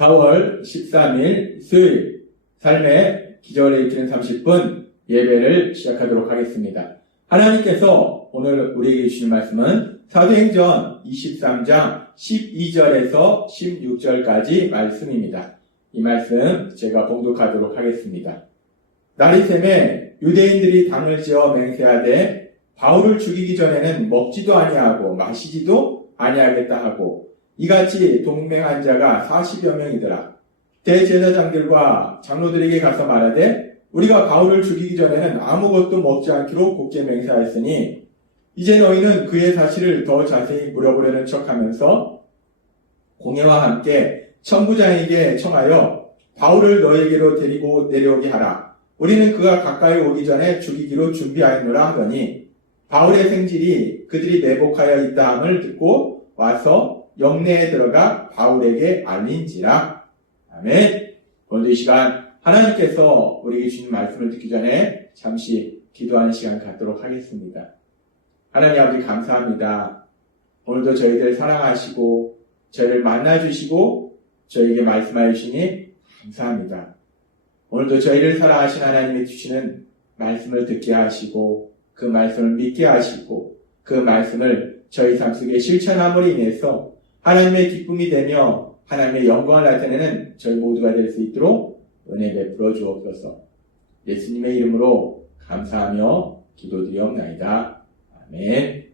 4월 13일 수요일 삶의 기적을 일으키는 30분 예배를 시작하도록 하겠습니다. 하나님께서 오늘 우리에게 주신 말씀은 사도행전 23장 12절에서 16절까지 말씀입니다. 이 말씀 제가 봉독하도록 하겠습니다. 나리샘에 유대인들이 당을 지어 맹세하되 바울을 죽이기 전에는 먹지도 아니하고 마시지도 아니하겠다 하고 이같이 동맹한 자가 40여 명이더라. 대제사장들과 장로들에게 가서 말하되 우리가 바울을 죽이기 전에는 아무것도 먹지 않기로 굳게 맹세하였으니 이제 너희는 그의 사실을 더 자세히 물어보려는 척하면서 공회와 함께 천부장에게 청하여 바울을 너희에게로 데리고 내려오게 하라. 우리는 그가 가까이 오기 전에 죽이기로 준비하였노라 하더니 바울의 생질이 그들이 매복하여 있다 함을 듣고 와서 영내에 들어가 바울에게 알린지라. 아멘. 오늘 이 시간 하나님께서 우리에게 주신 말씀을 듣기 전에 잠시 기도하는 시간 갖도록 하겠습니다. 하나님 아버지 감사합니다. 오늘도 저희들 사랑하시고 저희를 만나주시고 저희에게 말씀하여 주시니 감사합니다. 오늘도 저희를 사랑하신 하나님이 주시는 말씀을 듣게 하시고 그 말씀을 믿게 하시고 그 말씀을 저희 삶 속에 실천함으로 인해서 하나님의 기쁨이 되며 하나님의 영광을 나타내는 저희 모두가 될 수 있도록 은혜 베풀어 주옵소서. 예수님의 이름으로 감사하며 기도드리옵나이다. 아멘.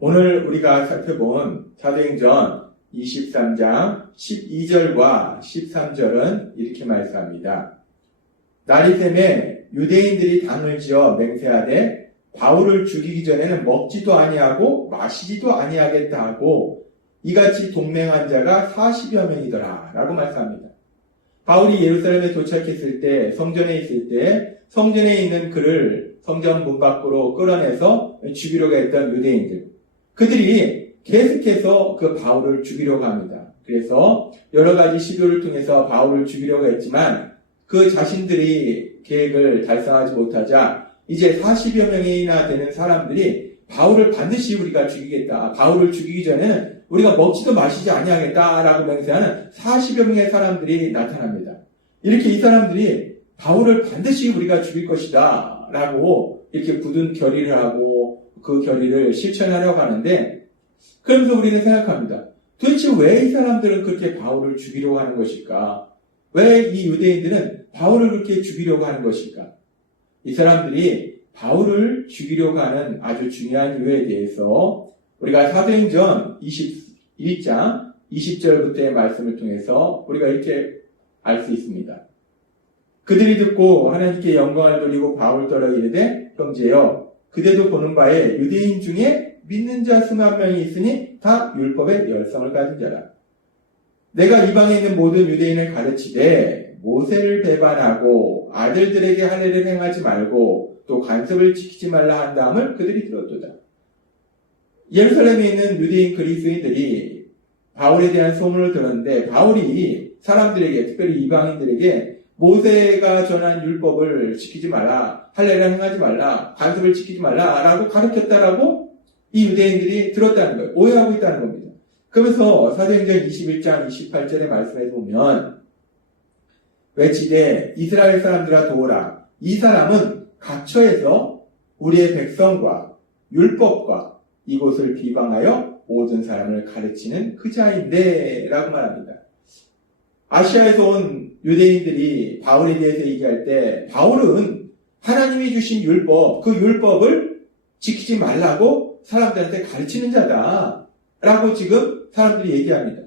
오늘 우리가 살펴본 사도행전 23장 12절과 13절은 이렇게 말씀합니다. 나리샘에 유대인들이 당을 지어 맹세하되 바울을 죽이기 전에는 먹지도 아니하고 마시지도 아니하겠다 하고 이같이 동맹한 자가 40여 명이더라 라고 말씀합니다. 바울이 예루살렘에 도착했을 때 성전에 있을 때 성전에 있는 그를 성전 문 밖으로 끌어내서 죽이려고 했던 유대인들, 그들이 계속해서 그 바울을 죽이려고 합니다. 그래서 여러 가지 시도를 통해서 바울을 죽이려고 했지만 그 자신들이 계획을 달성하지 못하자 이제 40여 명이나 되는 사람들이 바울을 반드시 우리가 죽이겠다. 바울을 죽이기 전에는 우리가 먹지도 마시지 아니하겠다라고 맹세하는 40여 명의 사람들이 나타납니다. 이렇게 이 사람들이 바울을 반드시 우리가 죽일 것이다 라고 이렇게 굳은 결의를 하고 그 결의를 실천하려고 하는데, 그러면서 우리는 생각합니다. 도대체 왜 이 사람들은 그렇게 바울을 죽이려고 하는 것일까? 왜 이 유대인들은 바울을 그렇게 죽이려고 하는 것일까? 이 사람들이 바울을 죽이려고 하는 아주 중요한 이유에 대해서 우리가 사도행전 21장 20절부터의 말씀을 통해서 우리가 이렇게 알 수 있습니다. 그들이 듣고 하나님께 영광을 돌리고 바울 떨어 이르되 형제여 그대도 보는 바에 유대인 중에 믿는 자 수만 명이 있으니 다 율법의 열성을 가진 자라. 내가 이방에 있는 모든 유대인을 가르치되 모세를 배반하고 아들들에게 할례를 행하지 말고 또 관습을 지키지 말라 한 다음을 그들이 들었도다. 예루살렘에 있는 유대인 그리스도인들이 바울에 대한 소문을 들었는데 바울이 사람들에게, 특별히 이방인들에게 모세가 전한 율법을 지키지 말라, 할례를 행하지 말라, 관습을 지키지 말라 라고 가르쳤다라고 이 유대인들이 들었다는 거예요. 오해하고 있다는 겁니다. 그러면서 사도행전 21장 28절의 말씀에 보면 외치되 이스라엘 사람들아 도오라. 이 사람은 각처에서 우리의 백성과 율법과 이곳을 비방하여 모든 사람을 가르치는 그 자인데 라고 말합니다. 아시아에서 온 유대인들이 바울에 대해서 얘기할 때 바울은 하나님이 주신 율법, 그 율법을 지키지 말라고 사람들한테 가르치는 자다 라고 지금 사람들이 얘기합니다.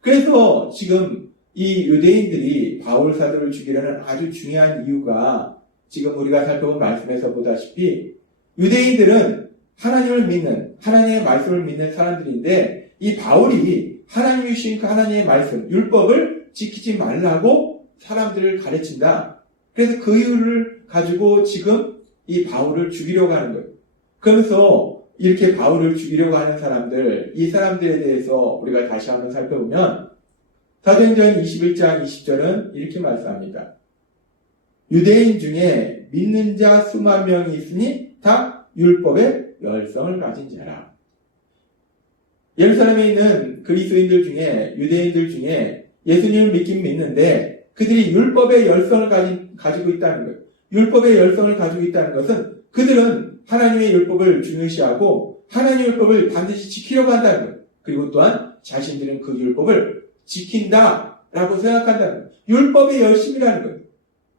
그래서 지금 이 유대인들이 바울 사도를 죽이려는 아주 중요한 이유가 지금 우리가 살펴본 말씀에서 보다시피 유대인들은 하나님을 믿는, 하나님의 말씀을 믿는 사람들인데 이 바울이 하나님이 주신 그 하나님의 말씀, 율법을 지키지 말라고 사람들을 가르친다. 그래서 그 이유를 가지고 지금 이 바울을 죽이려고 하는 거예요. 그러면서 이렇게 바울을 죽이려고 하는 사람들, 이 사람들에 대해서 우리가 다시 한번 살펴보면 사도행전 21장 20절은 이렇게 말씀합니다. 유대인 중에 믿는 자 수만 명이 있으니 다 율법의 열성을 가진 자라. 예루살렘에 있는 그리스도인들 중에, 유대인들 중에 예수님을 믿긴 믿는데 그들이 율법의 열성을 가지고 있다는 거예요. 율법의 열성을 가지고 있다는 것은 그들은 하나님의 율법을 중요시하고 하나님의 율법을 반드시 지키려고 한다는 거예요. 그리고 또한 자신들은 그 율법을 지킨다라고 생각한다는 거예요. 율법의 열심이라는 거예요.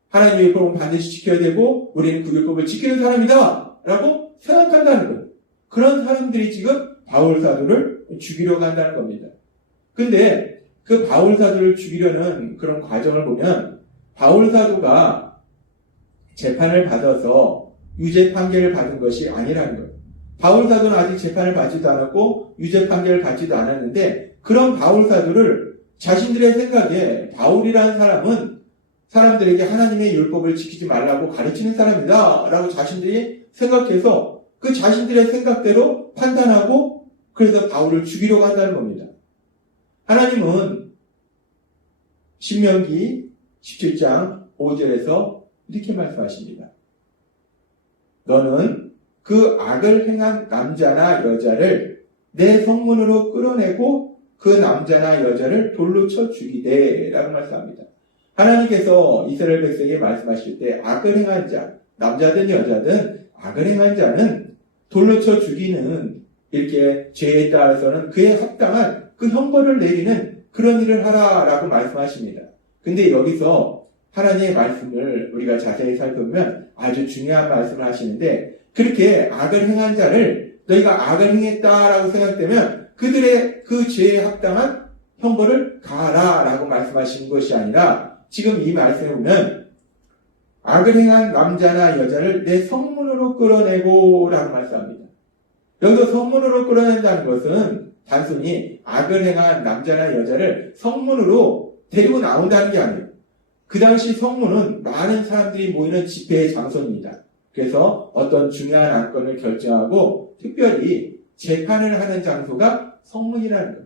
하나님의 율법은 반드시 지켜야 되고 우리는 그 율법을 지키는 사람이다 라고 생각한다는 거예요. 그런 사람들이 지금 바울 사도를 죽이려고 한다는 겁니다. 근데 그 바울 사도를 죽이려는 그런 과정을 보면 바울 사도가 재판을 받아서 유죄 판결을 받은 것이 아니라는 거예요. 바울 사도는 아직 재판을 받지도 않았고 유죄 판결을 받지도 않았는데 그런 바울 사도를 자신들의 생각에 바울이라는 사람은 사람들에게 하나님의 율법을 지키지 말라고 가르치는 사람이다 라고 자신들이 생각해서 그 자신들의 생각대로 판단하고 그래서 바울을 죽이려고 한다는 겁니다. 하나님은 신명기 17장 5절에서 이렇게 말씀하십니다. 너는 그 악을 행한 남자나 여자를 내 성문으로 끌어내고 그 남자나 여자를 돌로 쳐 죽이되 라고 말씀합니다. 하나님께서 이스라엘 백성에게 말씀하실 때 악을 행한 자, 남자든 여자든 악을 행한 자는 돌로 쳐 죽이는 이렇게 죄에 따라서는 그에 합당한 그 형벌을 내리는 그런 일을 하라라고 말씀하십니다. 근데 여기서 하나님의 말씀을 우리가 자세히 살펴보면 아주 중요한 말씀을 하시는데 그렇게 악을 행한 자를 너희가 악을 행했다라고 생각되면 그들의 그 죄에 합당한 형벌을 가하라라고 말씀하시는 것이 아니라 지금 이 말씀에 보면 악을 행한 남자나 여자를 내 성문으로 끌어내고 라고 말씀합니다. 여기서 성문으로 끌어낸다는 것은 단순히 악을 행한 남자나 여자를 성문으로 데리고 나온다는 게 아니에요. 그 당시 성문은 많은 사람들이 모이는 집회의 장소입니다. 그래서 어떤 중요한 안건을 결정하고 특별히 재판을 하는 장소가 성문이라는 거예요.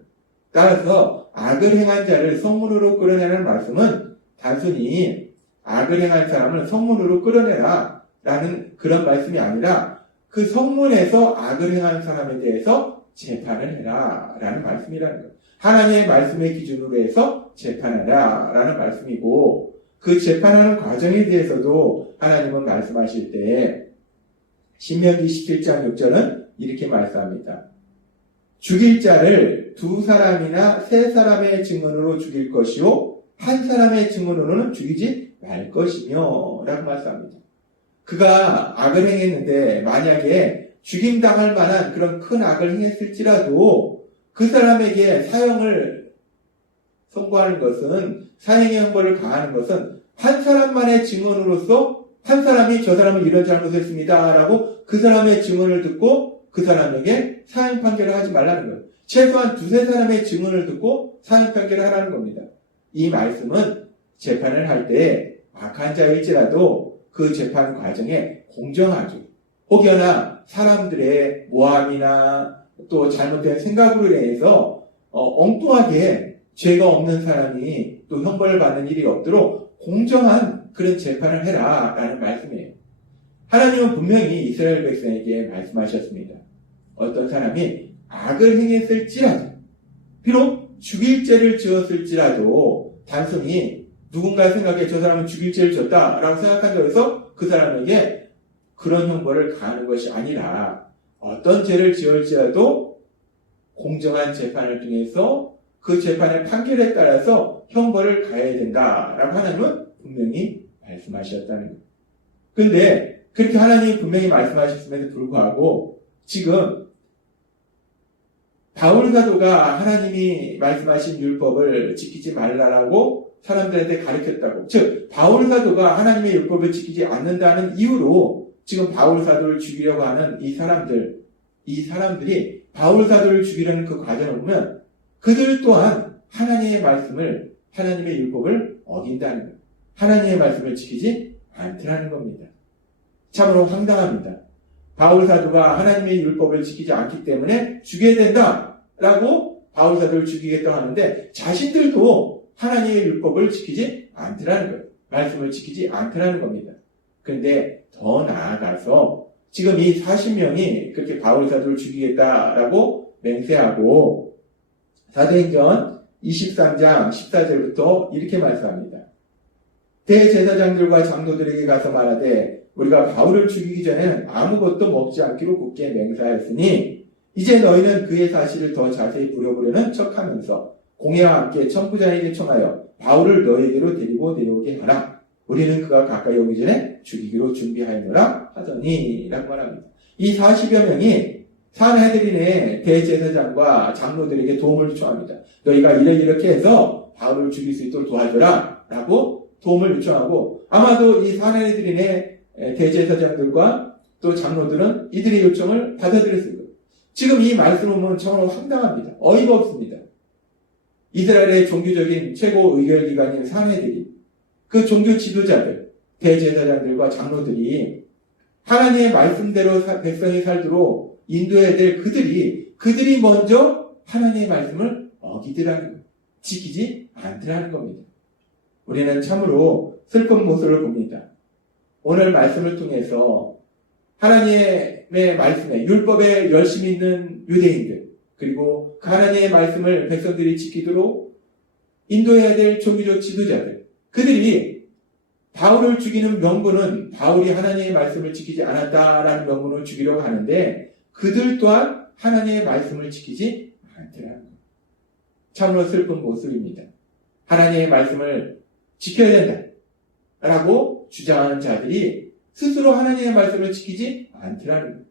따라서 악을 행한 자를 성문으로 끌어내는 말씀은 단순히 악을 행한 사람을 성문으로 끌어내라 라는 그런 말씀이 아니라 그 성문에서 악을 행한 사람에 대해서 재판을 해라 라는 말씀이라는 거예요. 하나님의 말씀의 기준으로 해서 재판하라 라는 말씀이고 그 재판하는 과정에 대해서도 하나님은 말씀하실 때 신명기 17장 6절은 이렇게 말씀합니다. 죽일 자를 두 사람이나 세 사람의 증언으로 죽일 것이요 한 사람의 증언으로는 죽이지 말 것이며 라고 말씀합니다. 그가 악을 행했는데 만약에 죽임당할 만한 그런 큰 악을 행했을지라도 그 사람에게 사형을 선고하는 것은 사형의 형벌을 가하는 것은 한 사람만의 증언으로서 한 사람이 저 사람은 이런 잘못을 했습니다 라고 그 사람의 증언을 듣고 그 사람에게 사형 판결을 하지 말라는 거예요. 최소한 두세 사람의 증언을 듣고 사형 판결을 하라는 겁니다. 이 말씀은 재판을 할 때 악한 자일지라도 그 재판 과정에 공정하게 혹여나 사람들의 모함이나 또 잘못된 생각으로 인해서 엉뚱하게 죄가 없는 사람이 또 형벌을 받는 일이 없도록 공정한 그런 재판을 해라 라는 말씀이에요. 하나님은 분명히 이스라엘 백성에게 말씀하셨습니다. 어떤 사람이 악을 행했을지라도 비록 죽일 죄를 지었을지라도 단순히 누군가의 생각에 저 사람은 죽일 죄를 졌다라고 생각한다고 해서 그 사람에게 그런 형벌을 가하는 것이 아니라 어떤 죄를 지을지라도 공정한 재판을 통해서 그 재판의 판결에 따라서 형벌을 가해야 된다라고 하나님은 분명히 말씀하셨다는 거예요. 그런데 그렇게 하나님이 분명히 말씀하셨음에도 불구하고 지금 바울 사도가 하나님이 말씀하신 율법을 지키지 말라라고 사람들한테 가르쳤다고. 즉 바울 사도가 하나님의 율법을 지키지 않는다는 이유로 지금 바울 사도를 죽이려고 하는 이 사람들이 바울 사도를 죽이려는 그 과정을 보면 그들 또한 하나님의 말씀을 하나님의 율법을 어긴다는 거예요. 하나님의 말씀을 지키지 않더라는 겁니다. 참으로 황당합니다. 바울 사도가 하나님의 율법을 지키지 않기 때문에 죽여야 된다라고 바울 사도를 죽이겠다고 하는데 자신들도 하나님의 율법을 지키지 않더라는 거예요. 말씀을 지키지 않더라는 겁니다. 그런데 더 나아가서 지금 이 40명이 그렇게 바울 사도를 죽이겠다라고 맹세하고 사도행전 23장 14절부터 이렇게 말씀합니다. 대제사장들과 장로들에게 가서 말하되 우리가 바울을 죽이기 전에는 아무것도 먹지 않기로 굳게 맹세하였으니 이제 너희는 그의 사실을 더 자세히 물어보려는 척하면서 공회와 함께 천부장에게 청하여 바울을 너희에게로 데리고 내려오게 하라. 우리는 그가 가까이 오기 전에 죽이기로 준비하였노라 하더니 라고 말합니다. 이 40여 명이 산헤드린의 대제사장과 장로들에게 도움을 요청합니다. 너희가 이렇게 해서 바울을 죽일 수 있도록 도와줘라 라고 도움을 요청하고, 아마도 이 산헤드린의 대제사장들과 또 장로들은 이들의 요청을 받아들였을 거예요. 지금 이 말씀을 보면 정말 황당합니다. 어이가 없습니다. 이스라엘의 종교적인 최고 의결기관인 산헤드린, 그 종교 지도자들, 대제사장들과 장로들이 하나님의 말씀대로 백성이 살도록 인도해야 될 그들이 먼저 하나님의 말씀을 어기더라는 거예요. 지키지 않더라는 겁니다. 우리는 참으로 슬픈 모습을 봅니다. 오늘 말씀을 통해서 하나님의 말씀에, 율법에 열심히 있는 유대인들, 그리고 그 하나님의 말씀을 백성들이 지키도록 인도해야 될 종교적 지도자들, 그들이 바울을 죽이는 명분은 바울이 하나님의 말씀을 지키지 않았다라는 명분으로 죽이려고 하는데, 그들 또한 하나님의 말씀을 지키지 않더라는 거예요. 참으로 슬픈 모습입니다. 하나님의 말씀을 지켜야 된다라고 주장하는 자들이 스스로 하나님의 말씀을 지키지 않더라는 거예요.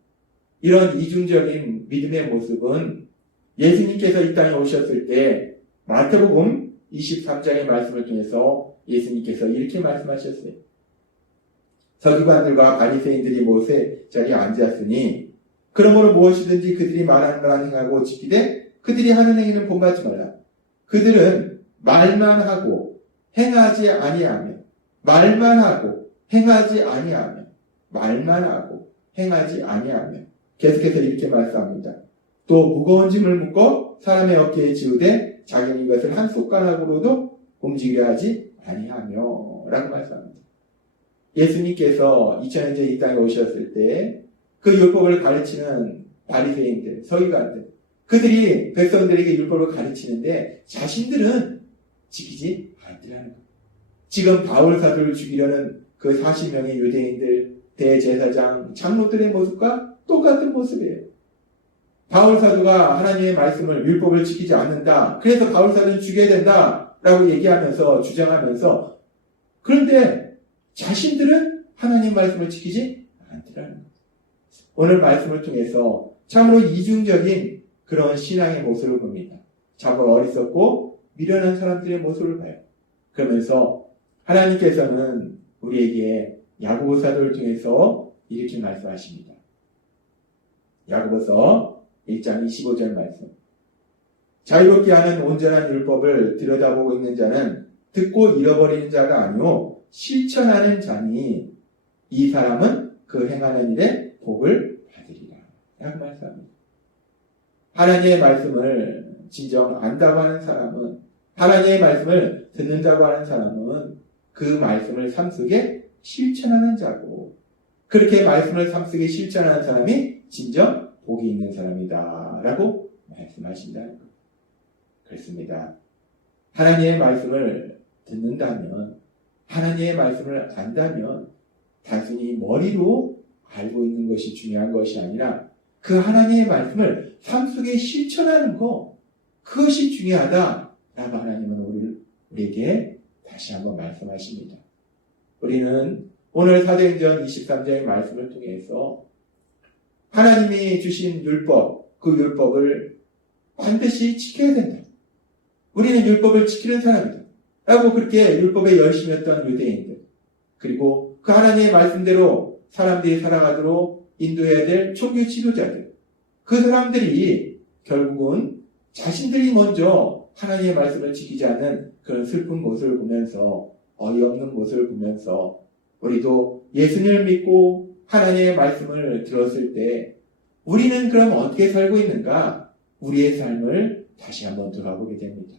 이런 이중적인 믿음의 모습은 예수님께서 이 땅에 오셨을 때 마태복음 23장의 말씀을 통해서 예수님께서 이렇게 말씀하셨어요. 서기관들과 바리새인들이 모세 자리에 앉았으니 그러므로 무엇이든지 그들이 말하는 걸 행하고 지키되 그들이 하는 행위는 본받지 말라. 그들은 말만 하고 행하지 아니하며, 말만 하고 행하지 아니하며, 말만 하고 행하지 아니하며. 계속해서 이렇게 말씀합니다. 또 무거운 짐을 묶어 사람의 어깨에 지우되 자기는 이것을 한 숟가락으로도 움직이려 하지 아니하며 라고 말씀합니다. 예수님께서 2000년 전에 이 땅에 오셨을 때 그 율법을 가르치는 바리새인들, 서기관들, 그들이 백성들에게 율법을 가르치는데 자신들은 지키지 않더라는 거예요. 지금 바울 사도를 죽이려는 그 40명의 유대인들, 대제사장, 장로들의 모습과 똑같은 모습이에요. 바울 사도가 하나님의 말씀을, 율법을 지키지 않는다, 그래서 바울 사도는 죽여야 된다 라고 얘기하면서, 주장하면서, 그런데 자신들은 하나님의 말씀을 지키지 않더라는 거예요. 오늘 말씀을 통해서 참으로 이중적인 그런 신앙의 모습을 봅니다. 참으로 어리석고 미련한 사람들의 모습을 봐요. 그러면서 하나님께서는 우리에게 야고보 사도를 통해서 이렇게 말씀하십니다. 야고보서 1장 25절 말씀. 자유롭게 하는 온전한 율법을 들여다보고 있는 자는 듣고 잃어버리는 자가 아니오 실천하는 자니 이 사람은 그 행하는 일에 복을 받으리라 라고 말씀합니다. 하나님의 말씀을 진정 안다고 하는 사람은, 하나님의 말씀을 듣는다고 하는 사람은 그 말씀을 삶 속에 실천하는 자고, 그렇게 말씀을 삶 속에 실천하는 사람이 진정 복이 있는 사람이다 라고 말씀하신다는 것. 그렇습니다. 하나님의 말씀을 듣는다면, 하나님의 말씀을 안다면 단순히 머리로 알고 있는 것이 중요한 것이 아니라 그 하나님의 말씀을 삶 속에 실천하는 것, 그것이 중요하다라고 하나님은 우리에게 다시 한번 말씀하십니다. 우리는 오늘 사도행전 23장의 말씀을 통해서 하나님이 주신 율법, 그 율법을 반드시 지켜야 된다. 우리는 율법을 지키는 사람이다 라고 그렇게 율법에 열심히 했던 유대인들, 그리고 그 하나님의 말씀대로 사람들이 살아가도록 인도해야 될 종교 지도자들, 그 사람들이 결국은 자신들이 먼저 하나님의 말씀을 지키지 않는 그런 슬픈 모습을 보면서, 어이없는 모습을 보면서 우리도 예수님을 믿고 하나님의 말씀을 들었을 때 우리는 그럼 어떻게 살고 있는가? 우리의 삶을 다시 한번 돌아보게 됩니다.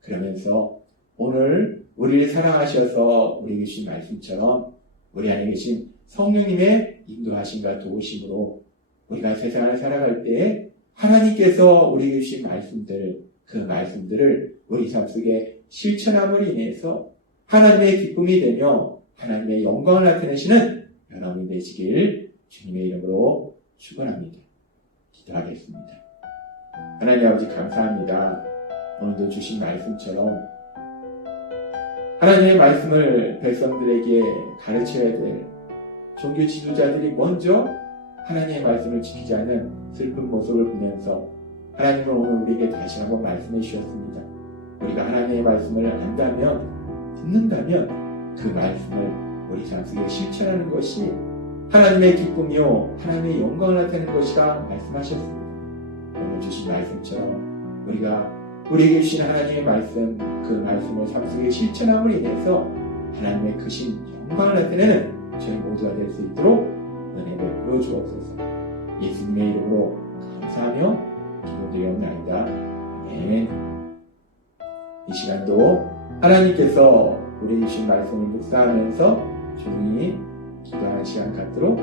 그러면서 오늘 우리를 사랑하셔서 우리에게 주신 말씀처럼 우리 안에 계신 성령님의 인도하심과 도우심으로 우리가 세상을 살아갈 때 하나님께서 우리에게 주신 말씀들, 그 말씀들을 우리 삶 속에 실천함으로 인해서 하나님의 기쁨이 되며 하나님의 영광을 나타내시는 여러분이 되시길 주님의 이름으로 축원합니다. 기도하겠습니다. 하나님 아버지 감사합니다. 오늘도 주신 말씀처럼 하나님의 말씀을 백성들에게 가르쳐야 될 종교 지도자들이 먼저 하나님의 말씀을 지키지 않는 슬픈 모습을 보면서 하나님은 오늘 우리에게 다시 한번 말씀해 주셨습니다. 우리가 하나님의 말씀을 안다면, 듣는다면 그 말씀을 우리 삶 속에 실천하는 것이 하나님의 기쁨이요 하나님의 영광을 나타내는 것이라 말씀하셨습니다. 오늘 주신 말씀처럼 우리에게 주신 하나님의 말씀, 그 말씀을 삶 속에 실천함으로 인해서 하나님의 크신 영광을 나타내는 저희 모두가 될 수 있도록 은혜 베풀어 주옵소서. 예수님의 이름으로 감사하며 기도드리옵나이다. 아멘. 이 시간도 하나님께서 우리 주신 말씀을 묵상하면서 조용히 기도하는 시간 갖도록